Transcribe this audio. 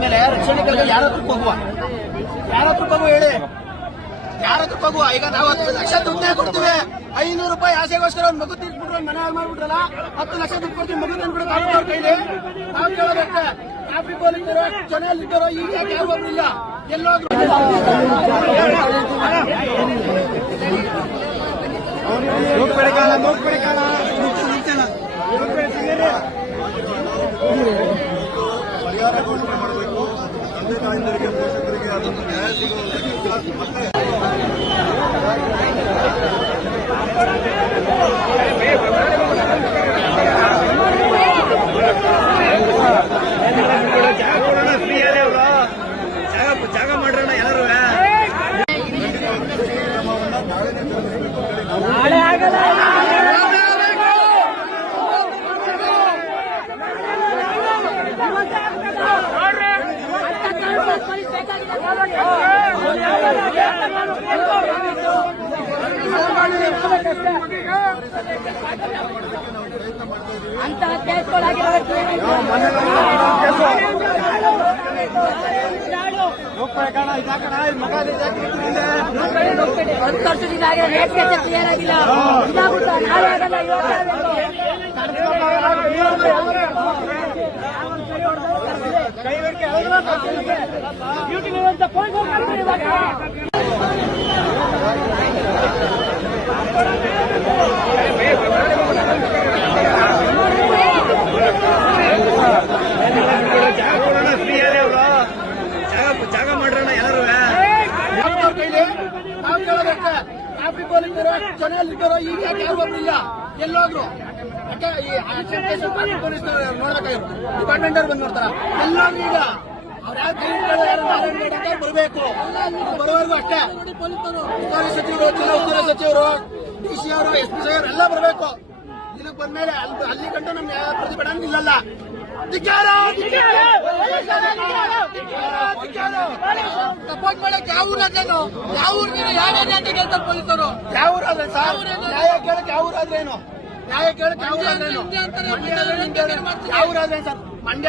ಮೇಲೆ ರಕ್ಷಣೆಗಳಿಗೆ ಯಾರ ಹತ್ರಕ್ಕೆ ಹೋಗುವ ಹೇಳಿ, ಯಾರ ಹತ್ರಕ್ಕೆ ಹೋಗುವ? ಈಗ ನಾವು 10 ಲಕ್ಷ ದುಡ್ಡೇ ಕೊಡ್ತೀವಿ, 500 ರೂಪಾಯಿ ಆಸೆಗೋಸ್ಕರ ಒಂದು ಮಗು ತೀರ್ಸ್ಬಿಟ್ರೆ ಒಂದು ಮನೆ ಮಾಡ್ಬಿಟ್ರಲ್ಲ, 10 ಲಕ್ಷ ದುಡ್ಡು ಕೊಡ್ತೀವಿ, ಮಗು ತಂದ್ಬಿಟ್ಟು ತಾಲೂಕವ್ರ ಕೈಲಿ ನಾವು ಕೇಳೋದಕ್ಕೆ ಟ್ರಾಫಿಕ್ ಪೊಲೀಸರು ಜನ ಈಗ ಯಾರು ಒಬ್ರು ಇಲ್ಲ, ಎಲ್ಲೋದ್ರು ಪರಿಹಾರ ಘೋಷಣೆ ಮಾಡಬೇಕು. ತಂದೆ ತಾಯಂದರಿಗೆ ಪೋಷಕರಿಗೆ ಅದೊಂದು ನ್ಯಾಯ ಜಾಗ ಮಾಡ್ರಣ ಎಲ್ಲರೂ ನಾಳೆ ಆಗಲ್ಲ. ಅಂತ ಕೇಸ್ಗಳಾಗಿರೋದು ವರ್ಷದಿಂದ ರೇಟ್ ಕೇಸ್ ಕ್ಲಿಯರ್ ಆಗಿಲ್ಲ, ಇದಾಗುತ್ತಾ ನಾಳೆ ಆಗಲ್ಲ, ಜಾಗ ಮಾಡ್ರಣ ಎಲ್ಲರೂ ನಾವು ಕೇಳೋದಕ್ಕೆ ಟ್ರಾಫಿಕ್ ಪೊಲೀಸರು ಜನ ಈಗ ಯಾರು ಒಬ್ರು ಇಲ್ಲ, ಎಲ್ಲೋದ್ರು ಪೊಲೀಸ್ ನೋಡ್ಬೇಕಾಗಿರು, ಡಿಪಾರ್ಟ್ಮೆಂಟ್ ಅವ್ರು ಬಂದು ನೋಡ್ತಾರ, ಎಲ್ಲೋದ್ರು ಈಗ ಅವ್ರು ಯಾರು ಬರಬೇಕು, ಬರುವವರೆಗೂ ಅಷ್ಟೇ. ಉಸ್ತುವಾರಿ ಸಚಿವರು, ಜಿಲ್ಲಾ ಉಸ್ತುವಾರಿ ಸಚಿವರು, ಡಿಸಿ ಅವರು, SP ಅವರು ಎಲ್ಲ ಬರಬೇಕು. ಇದಕ್ಕೆ ಬಂದ್ಮೇಲೆ ಅಲ್ಲಿ ಗಂಟು ನಮ್ ಪ್ರತಿಭಟನೆ ನಿಲ್ಲಲ್ಲ. ಸಪೋರ್ಟ್ ಮಾಡಕ್ ಯಾವ ಊರಾದ್ರೇನು, ಯಾವ ಊರಿಗೆ ಯಾವ್ಯಾವ ಅಂತ ಕೇಳ್ತಾರೆ ಪೊಲೀಸರು. ಯಾವ ಊರಾದ್ರೆ ಸರ್, ನ್ಯಾಯ ಕೇಳಕ್ ಯಾವ ಊರಾದ್ರೇನು, ನ್ಯಾಯ ಕೇಳಕ್ ಯಾವ ಊರಾದ್ರೇನು, ಯಾವ ಊರಾದ್ರೇನು ಸರ್, ಮಂಡ್ಯ